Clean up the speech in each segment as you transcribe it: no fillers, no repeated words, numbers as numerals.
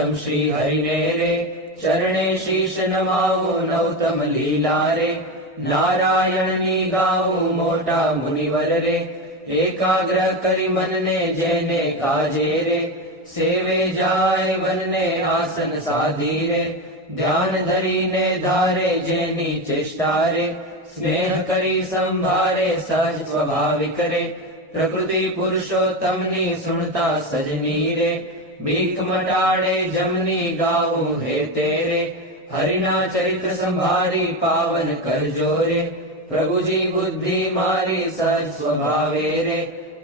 પ્રથમ શ્રી હરિને રે ચરણે શીશ નમાવું નૌતમ લીલા રે નારાયણની ગાવું મોટા મુનિવર રે એકાગ્ર કરી મનને જેને કાજે રે સેવે જાય વનને આસન સાધી રે ધ્યાન ધરીને ધારે જેની ચેષ્ટા રે સ્નેહ કરી સંભારે સહજ સ્વાભાવિક રે પ્રકૃતિ પુરુષોત્તમની સુણતા સજની રે બીક મટાડે જમની ગાવું હે તેરે હરિના ચરિત્ર સંભારી પાવન કરજો રે પ્રભુજી બુદ્ધિ મારી સહજ સ્વભાવે રે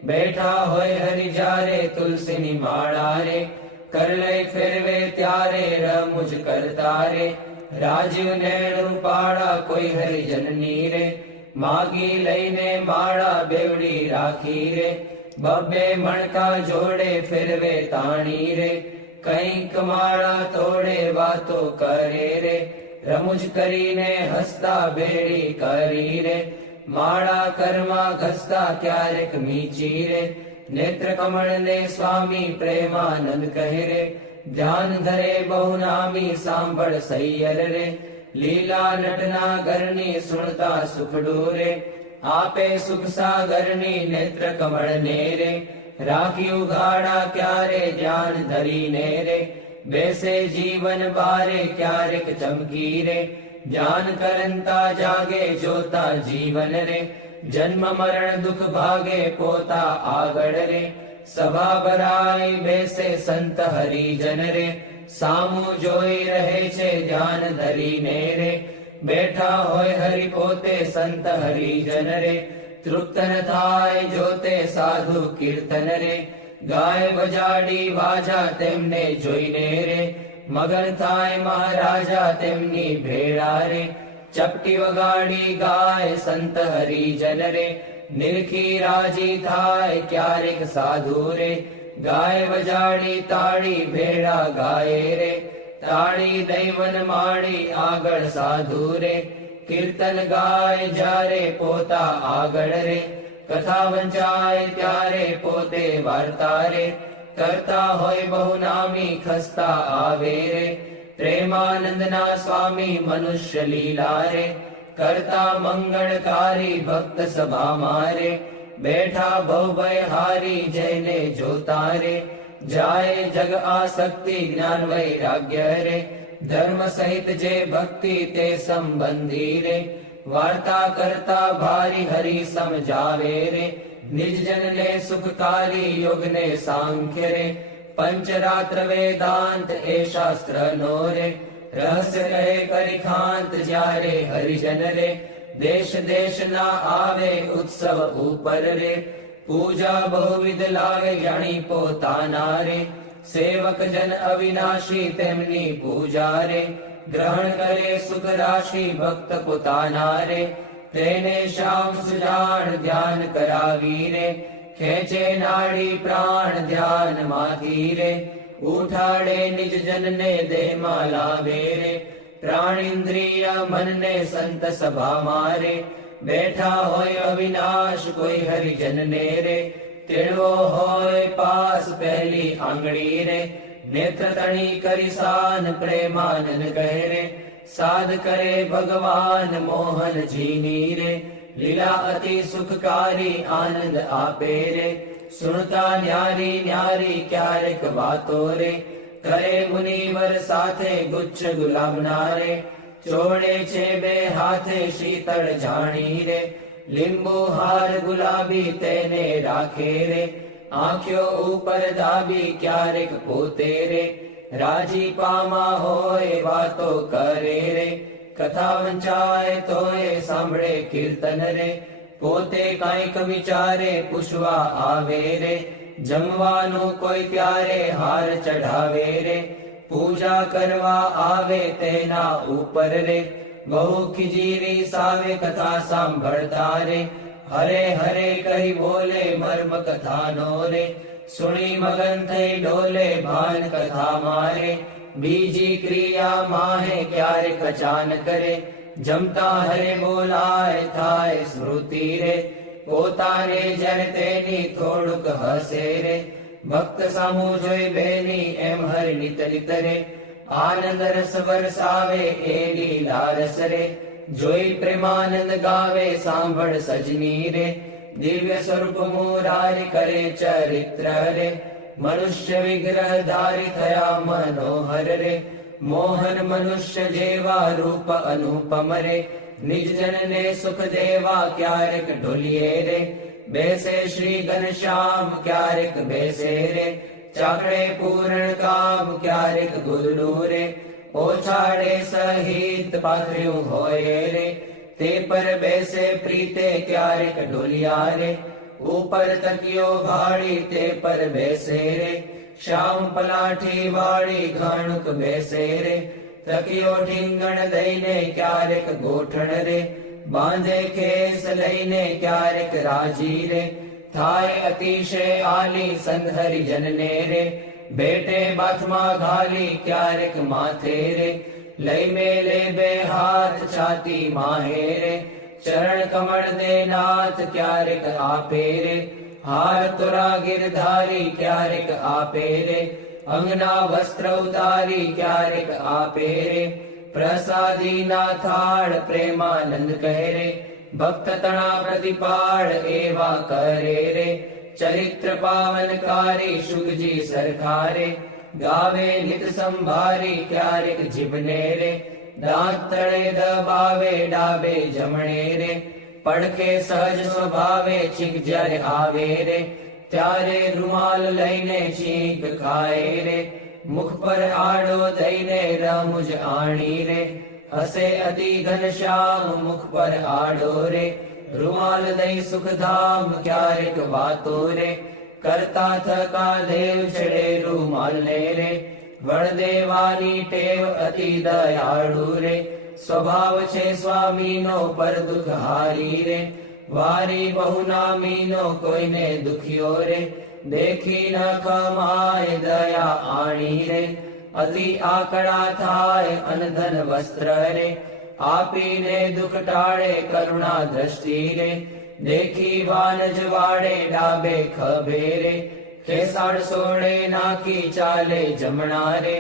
બેઠા હોય હરિ જારે તુલસીની માળા રે કર લઈ ફેરવે ત્યારે રમુજ કરતા રે રાજીવ નેણું પાડા કોઈ હરિજનની રે માગી લઈને માળા બેવડી રાખી રે બબ્બે મણકા જોડે ફેરવે તાણી રે કંઈક માળા તોડે વાતો કરે રે રમુજ કરીને હસતા ભેડી કરી રે માળા કર્મા ઘસતા ક્યારેક મીચી રે નેત્ર કમળ ને સ્વામી પ્રેમાનંદ કહે રે ધ્યાન ધરે બહુ નામી સાંભળ સૈયર રે લીલા નટના ઘરની સુણતા સુખડું રે આપે સુખ સાગરની નેત્ર કમળ ને રે રાખ્યું ગાડા ક્યારે ધ્યાન ધરીને રે બેસે જીવન બારે ક્યારેક ચમકી રે ધ્યાન કરંતા જાગે જોતા જીવન રે જન્મ મરણ દુઃખ ભાગે પોતા આગળ રે સભા ભરાઈ બેસે સંત હરિજન રે સામું જોઈ રહે છે ધ્યાન ધરીને રે બેઠા હોય હરિ પોતે સંત હરિજન રે તૃપ્ત ન થાય જોતે સાધુ કીર્તન રે ગાય વજાડી વાજા તેમને જોઈને રે મગન થાય મહારાજા તેમની ભેળા રે ચપટી વગાડી ગાય સંત હરિજન રે નિરખી રાજી થાય ક્યારેક સાધુ રે ગાય વજાડી તાળી ભેળા ગાય રે તાળી દૈવન માળી આગળ સાધુ રે કીર્તન ગાય જ્યારે પોતા આગળ રે કથા વંચાય ત્યારે પોતે વાર્તા રે કરતા હોય બહુ નામી ખસ્તા આવે રે પ્રેમાનંદના સ્વામી મનુષ્ય લીલા રે કરતા મંગળકારી ભક્ત સભા મારે બેઠા ભવભય હારી જઈને જોતા રે જાય જગ આસક્તિ જ્ઞાન વૈરાગ્ય રે ધર્મ સહિત જે ભક્તિ તે સંબંધી રે વાર્તા કરતા ભારી હરિ સમજાવે રે નિજજન ને સુખકારી યોગ ને સાંખ્ય રે પંચરાત્ર વેદાંત એ શાસ્ત્ર નો રે રહસ્ય કહે કરી ખાંત જ્યારે હરિજન રે દેશ દેશ ના આવે ઉત્સવ ઉપર રે પૂજા બહુવિધ લાગે જાણી પોતાના રે સેવક જન અવિનાશી તેમની પૂજા રે ગ્રહણ કરે સુખ રાશિ ભક્ત પોતાના રે તેને શ્યામ સુજાણ ધ્યાન કરાવી રે ખેંચે નાડી પ્રાણ ધ્યાન માંથી રે ઉઠાડે નિજ જન ને દેહ માં લાવે રે પ્રાણિન્દ્રિય મન ને સંત સભા મારે બેઠા હોય અવિનાશ કોઈ હરિજન ને રે તેડવો હોય પાસ પહેલી આંગળી રે નેત્ર તણી કરી સાન પ્રેમાનંદ કહે રે સાધ કરે ભગવાન મોહન જીની રે લીલા અતિ સુખકારી આનંદ આપે રે સુણતા ન્યારી ન્યારી ક્યારેક વાતો રે કરે મુનિવર સાથે ગુચ્છ ગુલાબના રે ચોડે છે બે હાથે શીતળ જાણી રે લીંબુ હાર ગુલાબી તેને રાખે રે આંખ્યો ઉપર દાબી ક્યારેક પોતે રે રાજી પામા હોય વાતો કરે રે કથા વંચાય તોય સાંભળે કીર્તન રે પોતે કાંઈક વિચારે પૂછવા આવે રે જમવાનું કોઈ ત્યારે હાર ચઢાવે રે પૂજા કરવા આવે તેના ઉપર રે બહુ ખીજીરી સાવે કથા સાંભળતા રે હરે હરે કહી બોલે મર્મ કથાનો રે સુણી મગન થઈ ડોલે ભાન કથા મારે બીજી ક્રિયા માહે ક્યારેક અચાનક રે જમતા હરે બોલાય થાય સ્મૃતિ રે પોતાને જન તેની થોડુંક હસે રે ભક્ત સામું જોઈ બેની એમ હરિ નિત નિત રે આનંદ રસ વરસાવે એ લીલા રસ રે જોઈ પ્રેમાનંદ ગાવે સાંભળ સજની રે દિવ્ય સ્વરૂપ મુરારી કરે ચરિત્ર રે મનુષ્ય વિગ્રહ ધારી થયા મનોહર રે મોહન મનુષ્ય જેવા રૂપ અનુપમ રે નિજ જનને સુખ દેવા ક્યારેક ઢોલીએ રે બેસે શ્રી ઘનશ્યામ ક્યારેક બેસે રે ચાકડે પૂર્ણ કામ ક્યારેક ગુરડું રે ઓછાડે સહિત પાથર્યું હોય રે તે પર બેસે પ્રીતે ક્યારેક ઢોલિયા રે ઉપર તકિયો ભાળી તે પર બેસે રે શ્યામ પલાઠી વાળી ઘાણુક બેસે રે તકિયો ઢીંગણ દઈને ક્યારેક ગોઠણ રે બાંધે ખેસ લઈને ક્યારેક રાજી રે થાય અતિશય આલી સંહરી જનને રે બેટે બાથમાં ઘાલી ક્યારેક માથે રે લઈ મેલે બે હાથ છાતી માહે રે ચરણ કમળ દે નાથ ક્યારેક આપે રે હાર તોરા ગિરધારી ક્યારેક આપે રે અંગના વસ્ત્ર ઉતારી ક્યારેક આપે રે પ્રસાદી ના થાળ પ્રેમાનંદ કહે રે ભક્ત તણા પ્રતિપાળ એવા કરે રે ચરિત્ર પાવનકારી શુગજી સરખારે ગાવે નિત સંભારી ક્યારેક જીભને રે દાંત તળે દબાવે ડાબે જમણે રે પડખે સહજ સ્વભાવે છીંક જ્યારે આવે રે ત્યારે રૂમાલ લઈને છીંક ખાય રે મુખ પર આડો દઈને રમુજ આણી રે હસે અતિ ઘનશ્યામ મુખ પર આડો રે રૂમાલ દઈ સુખધામ ક્યારેક વાતો રે કરતા થકા દેવ છેડે રૂમાલ ને રે વળ દેવાની ટેવ અતિ દયાળુ રે સ્વભાવ છે સ્વામીનો પર દુઃખ હારી રે વારી બહુ નામીનો કોઈને દુખ્યો રે દેખી ન ખમાય દયા આણી રે અતિ આકડા થાય અનધન વસ્ત્ર રે આપીને દુઃખ ટાળે કરુણા દ્રષ્ટિ રે દેખી વાનજ વાડે ડાબે ખભે રે કેસાડ સોળે નાખી ચાલે જમણા રે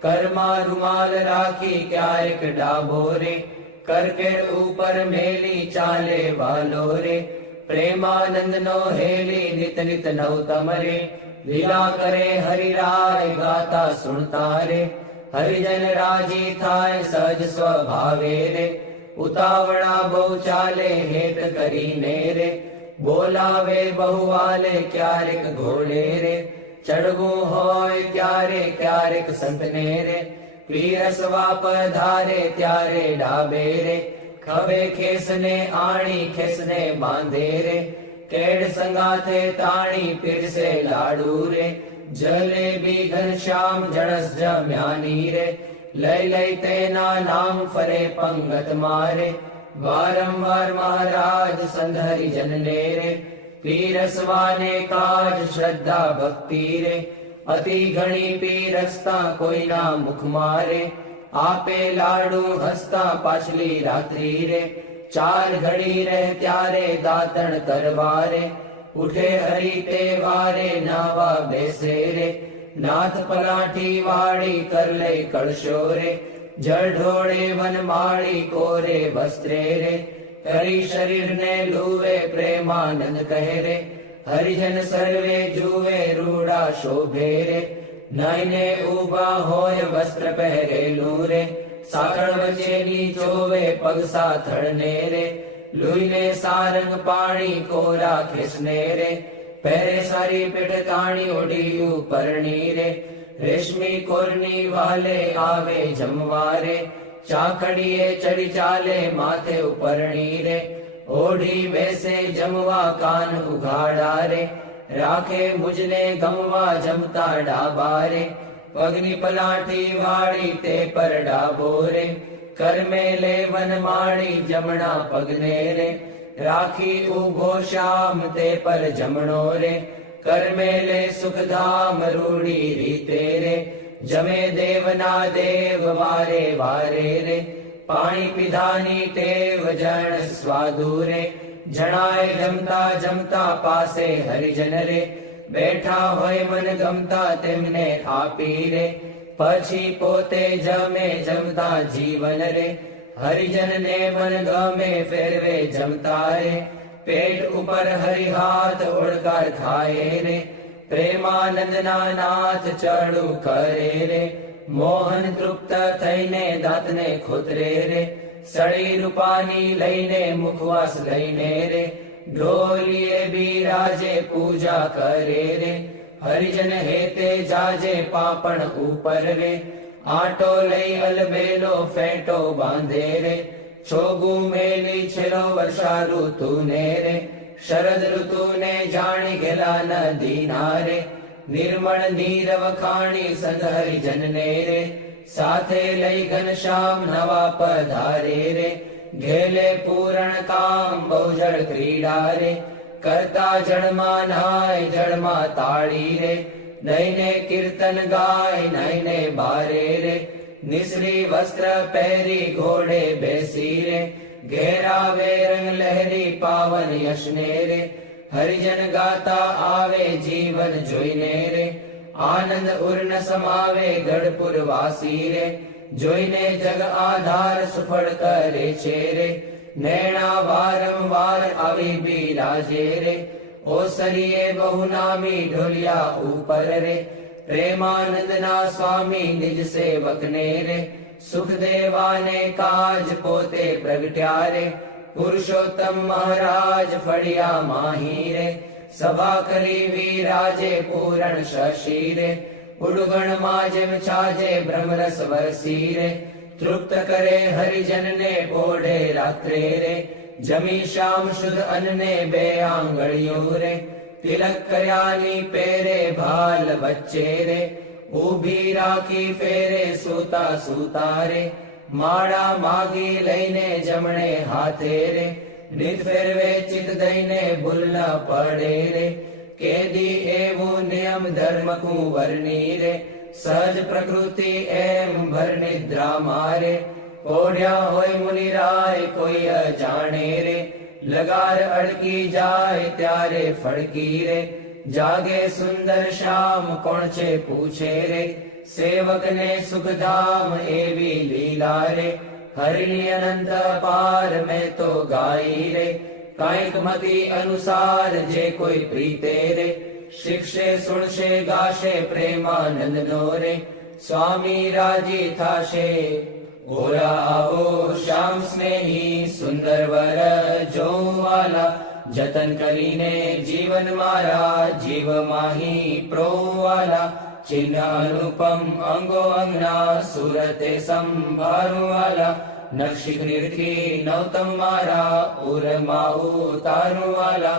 કરમાં રૂમાલ રાખી ક્યારેક ડાબો રે કરકેડ ઉપર મેલી ચાલે વાલો રે પ્રેમાનંદ નો હેલી નિત નિત નવતમ રે લીલા કરે હરિરાય ગાતા સુણતા રે હરિજન રાજી થાય સહજ સ્વભાવે રે ઉતાવળા બહુ ચાલે હેત કરીને રે બોલાવે બહુ વાલે ક્યારેક ઘોડે રે ચડવું હોય ત્યારે ક્યારેક સંતને રે પીરસવા પધારે ત્યારે ડાબે રે ખભે ખેસને આણી ખેસને બાંધે રે કેડ સંગાથે તાણી પીરસે લાડુ રે જલેબી ઘનશ્યામ જણસ જમ્યાની રે લઈ લઈ તેના નામ ફરે પંગત મારે વારંવાર મહારાજ સંધરી જનને રે પીરસવાને કાજ શ્રદ્ધા ભક્તિ રે અતિ ઘણી પીરસતા કોઈના મુખ મારે આપે લાડુ હસતા પાછલી રાત્રિ રે ચાર ઘડી રહે ત્યારે દાતણ કરવારે ઉઠે હરી તે વારે નાવા બેસે રે નાથ પલાઠી વાળી કર લઈ કળશો રે જળ ઢોળે વનમાળી કોરે વસ્ત્રે રે કરી શરીરને લુવે પ્રેમાનંદ કહે રે હરિજન સર્વે જુએ રૂડા શોભે રે નાઈને ઊભા હોય વસ્ત્ર પહેરેલું રે સાકળ વચ્ચેની જોવે પગ સાથળને રે લુઈને સારંગ પાણી કોરા ખેસને રે પહેરે સારી પેટ તાણી ઓઢી ઉપરણી રે રેશમી કોરની વાલે આવે જમવારે ચાકડીએ ચડી ચાલે માથે ઉપરણી રે ઓઢી બેસે જમવા કાન ઉઘાડા રે રાખે મુજને ગમવા જમતા ડાબા રે પગની પલાઠી વાળી તે પર ડાબો રે કરમે લે વનમાળી જમણા પગને રે રાખી ઉભો શ્યામ તે પર જમણો રે કરમે લે સુખધામ રૂડી રીતે રે જમે દેવના દેવ વારે વારે રે પાણી પીધાની ટેવ જણ સ્વાદુ રે જણાય જમતા જમતા પાસે હરિજન રે બેઠા હોય મન ગમતા તેમને આપી રે, પછી પોતે જમે જમતા જીવન રે, હરિજનને મન ગમે ફેરવે જમતા રે, પેટ ઉપર હરિ હાથ ઓળકાર ખાય રે, પ્રેમાનંદના નાથ ચડું કરે રે, મોહન તૃપ્ત થઈને દાંતને ખોતરે રે, સળી રૂપાની લઈને મુખવાસ લઈને રે, ઢોલીએ બિરાજે પૂજા કરે રે, હરિજન હેતે જાજે પાપણ ઉપર રે, આટો લઈ અલબેલો ફેંટો બાંધે રે, છોગું મેલી છેલ્લો વર્ષા ઋતુને રે, શરદ ઋતુને જાણી ગેલા નદી નારે, નિર્મળ નીરવ ખાણી સંત હરિજનને રે, સાથે લઈ ઘનશ્યામ નવા પધારે રે, ઘેલે પૂરણ કામ બહુજળ ક્રીડા રે, કરતા જળમાં નાય જળમાં તાળી રે, નઈને કીર્તન ગાય નઈને બારે રે, નિસરી વસ્ત્ર પહેરી ઘોડે બેસી રે, ઘેરાવે રંગ લહેરી પાવન યશને રે, હરિજન ગાતા આવે જીવન જોઈને રે, આનંદ ઉર્ન સમાવે ગઢપુર વાસી રે, જોઈને જગ આધાર સુફળ કરે છે રે, નૈણા વારંવાર આવી બિરાજે રે, ઓસરીએ બહુ નામી ઢોલિયા ઉપર રે, પ્રેમાનંદના સ્વામી નિજ સેવકને રે, સુખદેવાને કાજ પોતે પ્રગટ્યા રે, પુરુષોત્તમ મહારાજ ફળિયા માહી રે, સભા કરી વિરાજે પૂરણ શશી રે, ઉડગણમાં જેમ છાજે બ્રહ્મરસ વરસી રે, તૃપ્ત કરે હરિજનને પોઢે રાત્રે રે, જમી શ્યામ શુદ્ધ અન્ને બે આંગળીઓ રે, તિલક કર્યાની પેરે ભાલ વચ્ચે રે, ઊભી રાખી ફેરે સૂતા સૂતા રે, માળા માગી લઈને જમણે હાથે રે, નિત ફેરવે ચિત દઈને ભૂલ ન પડે રે, કેદી એવું નિયમ ધર્મ કુંવરની રે, સહજ પ્રકૃતિ એમ ભર નિદ્રા મારે, પોઢ્યા હોય મુનિરાય કોઈ અજાણે રે, લગાર અડકી જાય ત્યારે ફડકી રે, જાગે સુંદર શ્યામ કોણ છે પૂછે રે, સેવકને સુખધામ એવી લીલા રે, હરિની અનંત પાર મેં તો ગાઈ રે, કાંઈક મતિ અનુસાર જે કોઈ પ્રીતે રે, શિક્ષે સુણશે ગાશે પ્રેમાનંદ નો રે, સ્વામી રાજી થાશે ઓલા આવો શ્યામ સ્નેહી સુંદર વર જોવાલા, જતન કરીને જીવન મારા જીવ માહી પ્રોવાલા, ચિહ્ન અનુપમ અંગો અંગના સુરતે સંભાળવાલા, નક્ષિક નિરખી નવતમ મારા ઉરમાં ઉતારવાલા,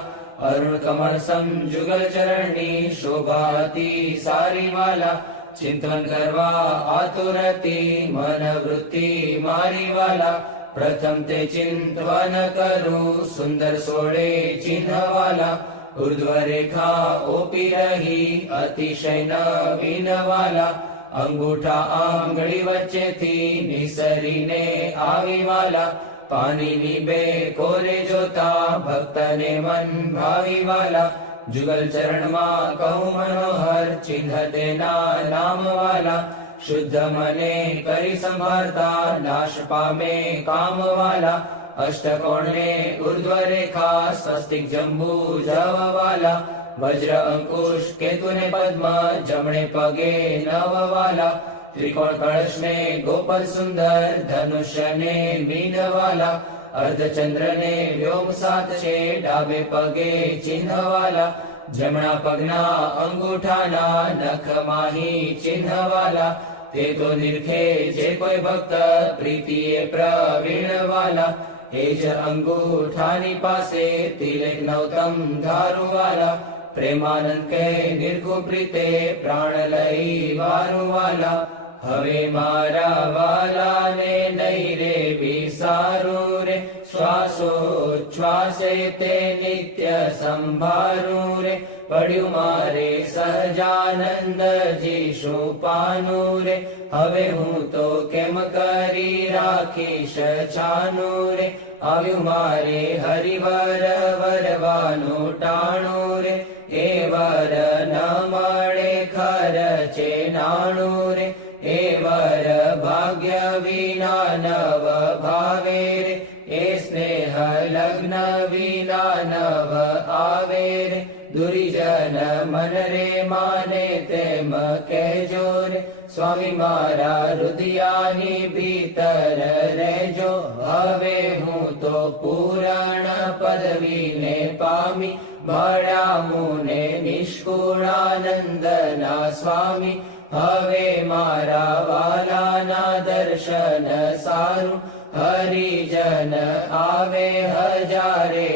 અરુણ કમળ સમ જુગલ ચરણની શોભાતી સારી વાલા, ચિંતન કરવા આતુરતી મન વૃત્તિ મારી વાલા, પ્રથમ તે ચિંતવન કરું સુંદર સોળે ચિહ્નવાલા, ઉર્ધ્વ રેખા ઓપી રહી અતિશય નવીન વાલા, અંગૂઠા આંગળી વચ્ચેથી નિસરીને આવી વાલા, પાણીની બે કોરે જોતા ભક્તને મન ભાવી વાલા, જુગલ ચરણમાં કહું મનોહર ચિહ્ન તેના નામ વાલા, શુદ્ધ મને કરી સંભાળતા નાશ પામે કામ વાલા, અષ્ટકોણને ઉર્ધ્વ રેખા સ્વસ્તિક જંબુ જવાલા, વજ્ર અંકુશ કેતુને પદ્મ જમણે પગે નવવાલા, ત્રિકોણ કળશને ગોપલ સુંદર ધનુષ્યને મીનવાલા, અર્ધચંદ્રને વ્યોમ સાત છે ડાબે પગે ચિહ્નવાલા, જમણા પગના અંગૂઠાના નખ માહી ચિહ્નવાલા, તે તો નિરખે જે કોઈ ભક્ત પ્રીતિએ પ્રવીણવાલા, એ જ અંગૂઠાની પાસે તિલક નવતમ ધારુવાલા, પ્રેમાનંદ કે નિર્ગુ પ્રીતે પ્રાણ લઈ વારુવાલા, હવે મારા વાલાને નહીં રે વિસારું રે, શ્વાસોચ્છ્વાસે તે નિત્ય સંભારું રે, પડ્યું મારે સહજાનંદજી શું પાનું રે, હવે હું તો કેમ કરી રાખીશ છાનું રે, આવ્યું મારે હરિવર વરવાનું ટાણું રે, એ વર ન મળે ખર્ચે નાણું રે, એ વર ભાગ્ય વિના નવ ભાવે રે, એ સ્નેહ લગ્ન વિના નવ આવે રે, દુર્જન મન રે માને તેમ કહેજો રે, સ્વામી મારા હૃદયાની ભીતર રહેજો, હવે હું તો પૂરણ પદવીને પામી, મળ્યા મુને નિષ્કુળાનંદના સ્વામી, હવે મારા વાલાના દર્શન સારું, હરિજન આવે હજારે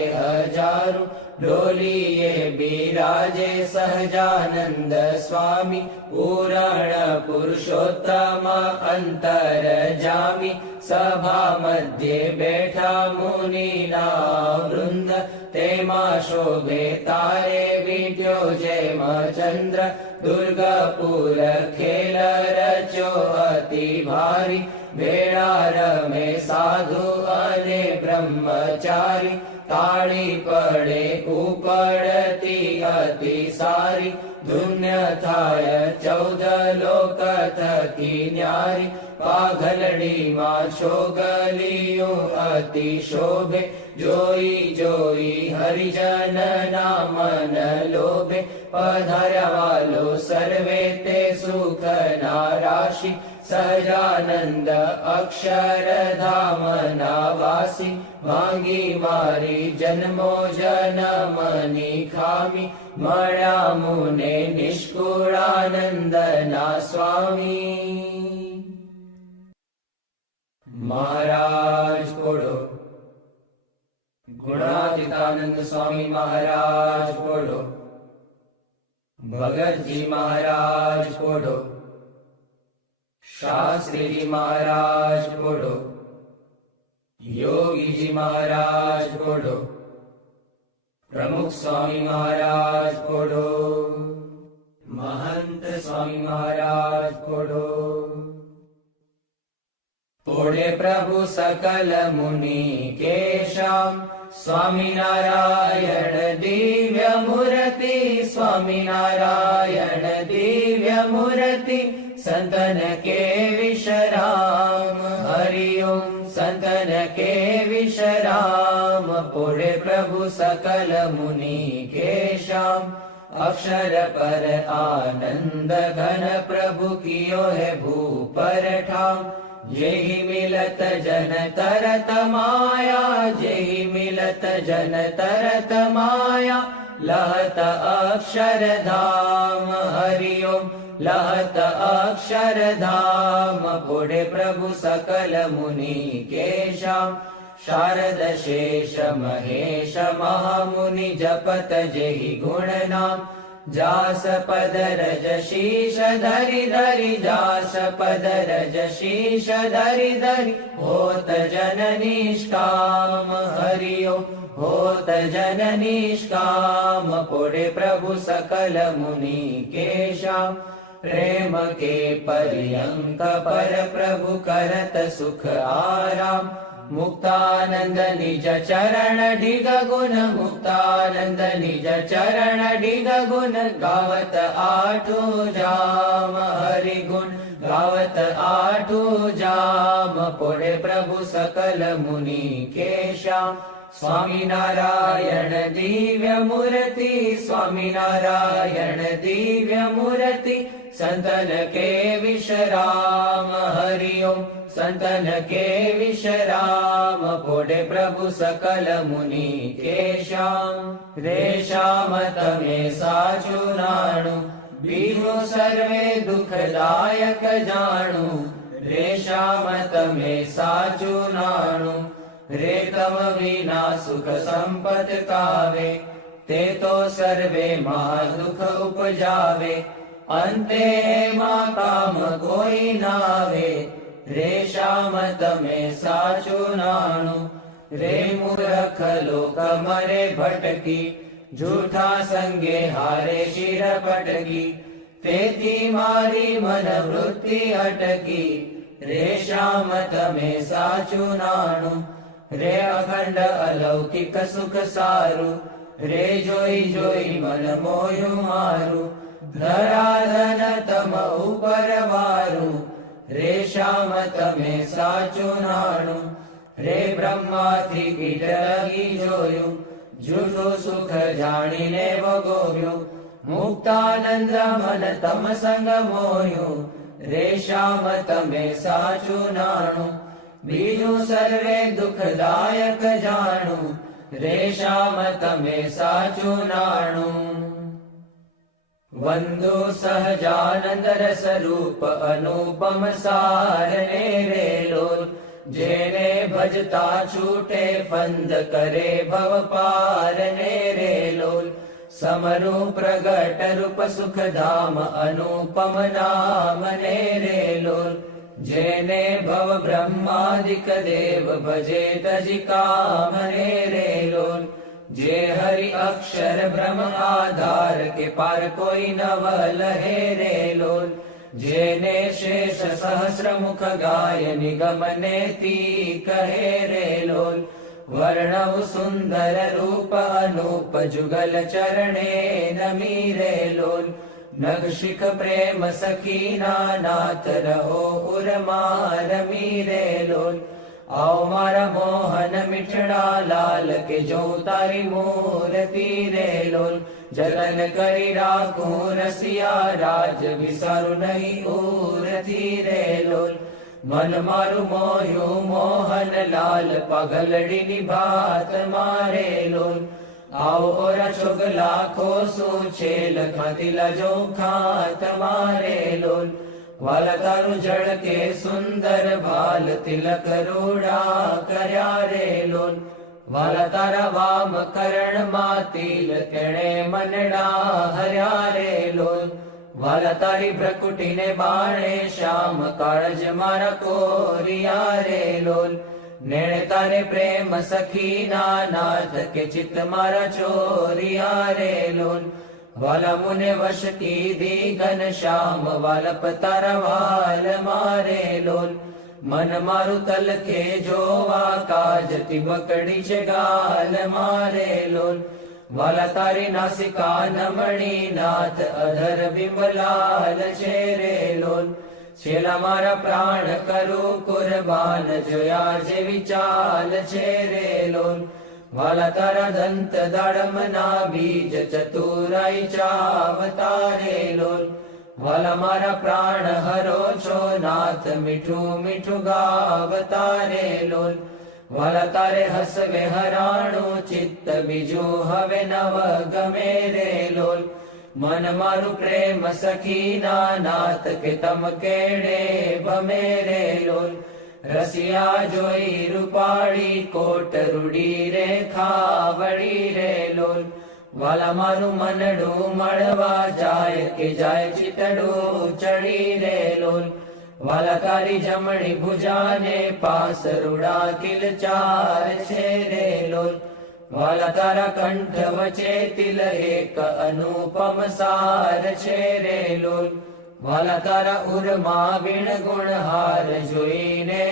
હજારું, ડોલીએ બિરાજે સહજાનંદ સ્વામી, પૂરણ પુરુષોત્તમ અંતર જામી, સભા મધ્યે બેઠા મુનિના વૃંદ, તેમાં શોભે તારે વિદ્યો જેમ ચંદ્ર, દુર્ગપુર ખેલ રચ્યો અતિ ભારી, વેળા રમે સાધુ અને બ્રહ્મચારી, તાળી પડે ઉપડતી અતિ સારી, ધુન્ય થાય 14 લોક થકી ન્યારી, પાઘલડીમાં છોગલિયું અતિ શોભે, જોઈ જોઈ હરિજન ના મન લોભે, પધાર્યા વાલો સર્વે તે સુખ ના રાશિ, સહજાનંદ અક્ષરધામ ના વાસી, માંગી મારી જન્મો જન્મની ખામી, મળ્યા મુને નિષ્કુળાનંદ ના સ્વામી. મહારાજ બોલો. ગુણાતીતાનંદ સ્વામી મહારાજ બોલો. ભગતજી મહારાજ બોલો. શાસ્ત્રીજી મહારાજ બોલો. યોગીજી મહારાજ બોલો. પ્રમુખ સ્વામી મહારાજ બોલો. મહંત સ્વામી મહારાજ બોલો. બોલે પ્રભુ સકલ મુનિ કેશામ, સ્વામિનારાયણ દિવ્ય મૂર્તિ, સ્વામિનારાયણ દિવ્ય મૂર્તિ, સંતન કે વિશ્રામ, હરિ ઓમ સંતન કે વિશ્રામ. બોલે પ્રભુ સકલ મુનિ કેશામ, અક્ષર પર આનંદ ઘન પ્રભુ કિયો હે ભૂપર ઠામ, જેહી મિલત જન તરત માયા, જેહી મિલત જન તરત માયા, લહત અક્ષરધામ, હરિ ઓમ લહત અક્ષરધામ. બોલે પ્રભુ સકલ મુનિ કેશામ, શારદ શેષ મહેશ મહામુનિ જપત જેહી ગુણ નામ, જાસ પદ રજ શીશ ધરી ધરી, જાસ પદ રજ શીશ ધરી ધરી, હોત જન નિષ્કામ, હરિ ઓમ હોત જન નિષ્કામ. બોલે પ્રભુ સકલ મુનિ કેશામ, પ્રેમ કે પર્યંક પર પ્રભુ કરત સુખ આરામ, મુક્તાનંદ નિજ ચરણ ઢીગ ગુણ, મુક્તાનંદ નિજ ચરણ ઢીગ ગુણ, ગાવત આઠું જામ, હરિ ગુણ ગાવત આઠું જામ. બોલે પ્રભુ સકલ મુનિ કેશામ, સ્વામિનારાયણ દિવ્ય મૂર્તિ, સ્વામિનારાયણ દિવ્ય મૂર્તિ, સંતન કે વિશ્રામ, હરિ ઓમ સંતન કે વિશ્રામ. બોલે પ્રભુ સકલ મુનિ કેશામ, રેશામ તમે સાચું નાણું, બીજું સર્વે દુઃખદાયક જાણું, રેશામ તમે સાચું નાણું, રેતમ વિના સુખ સંપત કાવે, તે તો સર્વે માં દુઃખ ઉપજાવે, અંતે એમાં કામ કોઈ નાવે, રેશામ તમે સાચું નાણું, રે મૂર્ખ લોક મરે ભટકી, જૂઠા સંગે હારે શિર પટકી, તેથી મારી મન વૃત્તિ અટકી, રેશામ તમે સાચું નાણું, રે અખંડ અલૌકિક સુખ સારું, રે જોઈ જોઈ મન મોયું મારું, ધરાધન તમ ઉપર વારું, રે શ્યામ તમે સાચું નાણું, રે બ્રહ્માથી કીટ લગી જોયું, જૂઠું સુખ જાણીને ભોગવ્યું, મુક્તાનંદ મન તમ સંગ મોયું, રે શ્યામ તમે સાચું નાણું, બીજું સર્વે દુઃખદાયક જાણું, રે શ્યામ તમે સાચું નાણું. વંદુ સહજાનંદ રસ રૂપ અનુપમ સાર ને રે લોલ, જેને ભજતા છૂટે ફંદ કરે ભવ પાર ને રે લોલ, સમરૂ પ્રગટ રૂપ સુખધામ અનુપમ નામ ને રે લોલ, જેને ભવ બ્રહ્માદિક દેવ ભજે તજી કામ ને રે લોલ, જે હરિ અક્ષર બ્રહ્મ આધાર કે પાર કોઈ નવ લહે રે લોલ, જેને શેષ સહસ્ર મુખ ગાય નિગમ ને તી કહે રે લોલ, વર્ણવ સુંદર રૂપ અનુપ જુગલ ચરણે નમી રે લોલ, નગશિખ પ્રેમ સખીના નાથ રહો ઉરમાં રમી રે લોલ, આવ મારા મોહન મીઠડા લાલ કે જો તારી મૂર્તિ રે લોલ, જતન કરી રાખું રસિયા રાજ વિસારું નહીં ઉરથી રે લોલ, મન મારું મોયું મોહન લાલ પગલડીની ભાત મારે લોલ, આવો ઓરા છોગ લાખો શું છે લખાતી લજો ખાત મારે લોલ, વાલા તારું જળ કે સુંદર ભાલ તિલક રૂડા કર્યા રે લોલ, વાલા તારા વામ કરણ માં તિલ તેણે મનડા હર્યા રે લોલ, વાલા તારી પ્રકૃતિને બાણે શ્યામ કાળજ મારા કોરિયા રે લોલ, નેણે તારે પ્રેમ સખીના નાથ કે ચિત્ત મારા ચોરિયા રે લોલ, વાલા મુને વશ કીધી ઘન શ્યામ વાલપ તારા વાલ મારે લોલ, મન મારું તલ કે જોવા કાજ તિબકડી છે ગાલ મારે લોલ, વાલા તારી નાસિકા નમણી નાથ અધર બિંબલાલ છે રે લોલ, છેલ્લા મારા પ્રાણ કરું કુરબાન જોયા જેવી ચાલ છે રે લોલ, વાલા તારા દંત દાડમ ના બીજ ચતુરાઈ ચાવતા રે લોલ, વાલા મારા પ્રાણ હરો છો નાથ મીઠું મીઠું ગાવતા રે લોલ, વાલા તારે હસવે હરાણું ચિત્ત બીજું હવે નવ ગમે રે લોલ, મન મારું પ્રેમ સખીના નાથ કે તમ કેડે ભમે રે લોલ, રસિયા જોઈ રૂપાળી કોટ રૂડી રે ખાવડી રે લોલ, વાલા મારું મનડું મળવા જાય કે જાય ચિતડું ચડી રે લોલ, વાલા તારી જમણી ભુજાને પાસ રૂડા કિલ ચાર છે રે લોલ, વાલા તારા કંઠ વચ્ચે તિલ એક અનુપમ સાર છે રે લોલ, વાલા તારા ઉરમાં વીણ ગુણ હાર જોઈને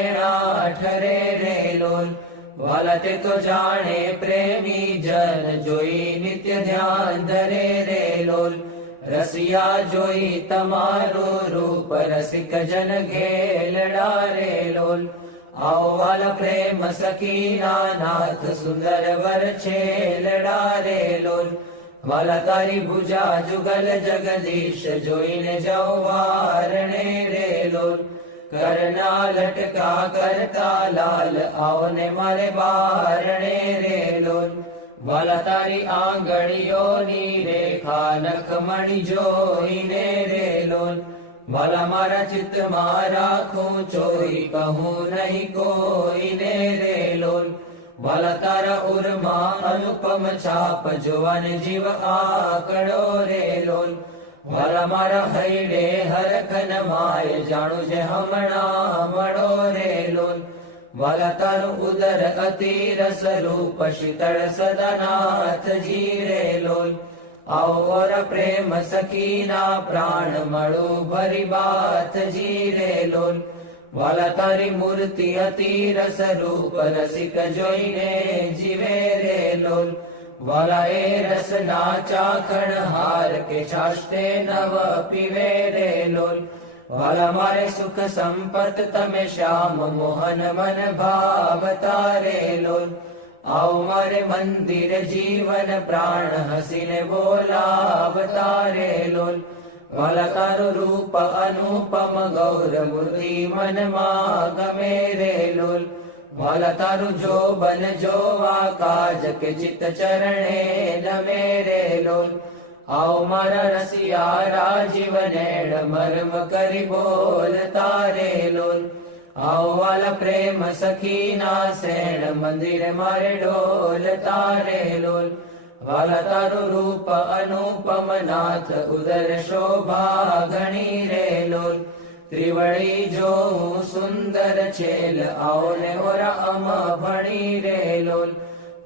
ઠરે રે લોલ, વાલા તે તો જાણે પ્રેમી જન જોઈ નિત્ય ધ્યાન ધરે રે લોલ, રસિયા જોઈ તમારું રૂપ રસિક જન ઘેલડા રે લોલ, આવો વાલા પ્રેમ સખીના નાથ સુંદર વર છેલડા રે લોલ, વાલા તારી ભુજા જુગલ જગદીશ જોઈને જાઓ વારણે રે લોલ, કરના લટકા કરતા લાલ આવને મારે બારણે રે લોલ, વાલા તારી આંગળીઓની રેખા નખમણી જોઈને રે લોલ, વાલા મારા ચિત્તમાં રાખું ચોઈ કહું નહીં કોઈને રે લોલ, વાલા તારા ઉરમાં અનુપમ છાપ જોવાને જીવ આકડો રે લોલ, વાલા મારા હૈડે હરખન માય જાણું છે હમણાં મળો રે લોલ, વાલા તારું ઉદર અતિ રસ રૂપ શીતળ સદનાથજી રે લોલ, આવો પ્રેમ સખીના પ્રાણ મળું ભરી બાતજી રે લોલ, વાલા તારી મૂર્તિ અતિ રસ રૂપ રસિક જોઈને જીવે રે લોલ, વાલા એ રસના ચાખણ હાર કે છાષ્ટે નવ પીવે રે લોલ. વાલા મારે સુખ સંપત તમે શ્યામ મોહન મન ભાવતા રે લોલ. આવો મારે મંદિર જીવન પ્રાણ હસીને બોલાવતા રે લોલ. વાલા તારું રૂપ અનુપમ ગૌર મૂર્તિ મનમાં ગમે રે લોલ. વાલા તારું જોબન જોવા કાજ કે ચિત્ત ચરણે નમે રે લોલ. આવો મારા રસિયા રાજીવ નેણ મર્મ કરી બોલતા રે લોલ. આવો વાલા પ્રેમ સખીના શેણ મંદિર મારે ડોલતા રે લોલ. વાલા તારું રૂપ અનુપમ નાથ ઉદર શોભા ઘણી રે લોલ. ત્રિવળી જોઉં સુંદર છેલ આવો ને ઓરા અમ ભણી રે લોલ.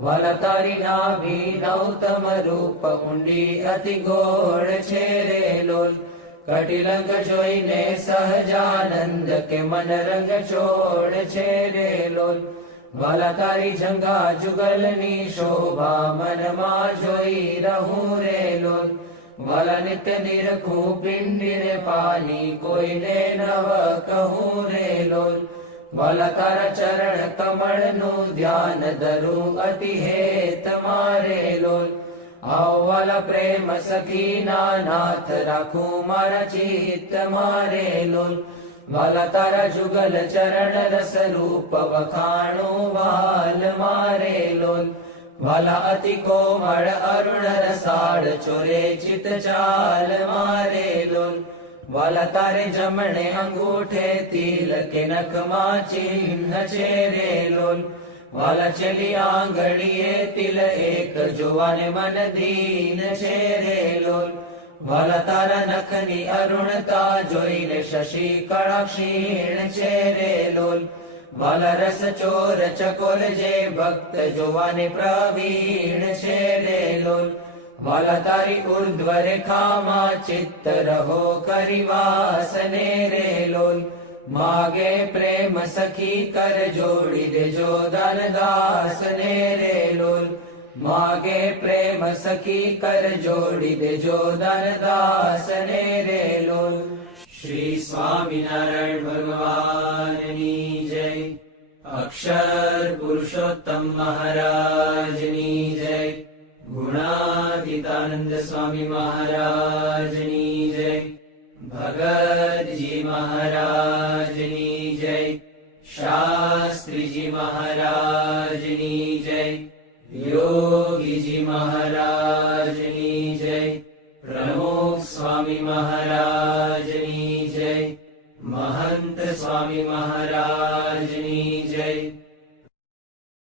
વાલા તારી નાભી નૌતમ રૂપ ઊંડી અતિ ગોળ છે રે લોલ. કટિલંગ જોઈને સહજાનંદ કે મન રંગ છોડ છે રે લોલ. વાલા તારી જંગા જુગલની શોભા મનમાં જોઈ રહું રે લોલ. વાલા નિત્ય નિરખું પિંડીને પાની કોઈને નવ કહું રે લોલ. વાલા તારા ચરણ કમળનું ધ્યાન ધરું અતિ હેત મારે લોલ. આવો વાલા પ્રેમ સખીના નાથ રાખું મારા ચિત્ત મારે લોલ. વાલા તારા જુગલ ચરણ રસ રૂપ વખાણું વાલ મારે લોલ. વાલા અતિ કોમળ અરુણ રસાળ ચોરે ચિત ચાલ મારે લોલ. વાલા તારે જમણે અંગૂઠે તિલ કે નખમાં ચિહ્ન છે રે લોલ. વાલા ચલી આંગળીએ તિલ એક જોવાને મન દીન છે રે લોલ. વાલા તારા નખની અરુણતા જોઈને શશી કળા ક્ષીણ છે રે લોલ. વાલા રસ ચોર ચકોર જે ભક્ત જોવાને પ્રવીણ છે રે લોલ. વાલા તારી ઉર્ધ્વ રેખામાં ચિત્ત રહો કરી વાસને રે લોલ. માગે પ્રેમ સખી કર જોડી દેજો દાન દાસને રે લોલ. માગે પ્રેમ સખી કર જોડી દેજો દાન દાસને રે લોલ. શ્રી સ્વામિનારાયણ ભગવાનની જય. અક્ષર પુરુષોત્તમ મહારાજની જય. ગુણાતીતાનંદ સ્વામી મહારાજની જય. ભગતજી મહારાજની જય. શાસ્ત્રીજી મહારાજની જય. યોગીજી મહારાજની જય. પ્રમુખ સ્વામી મહારાજની જય. મહંત સ્વામી મહારાજની જય.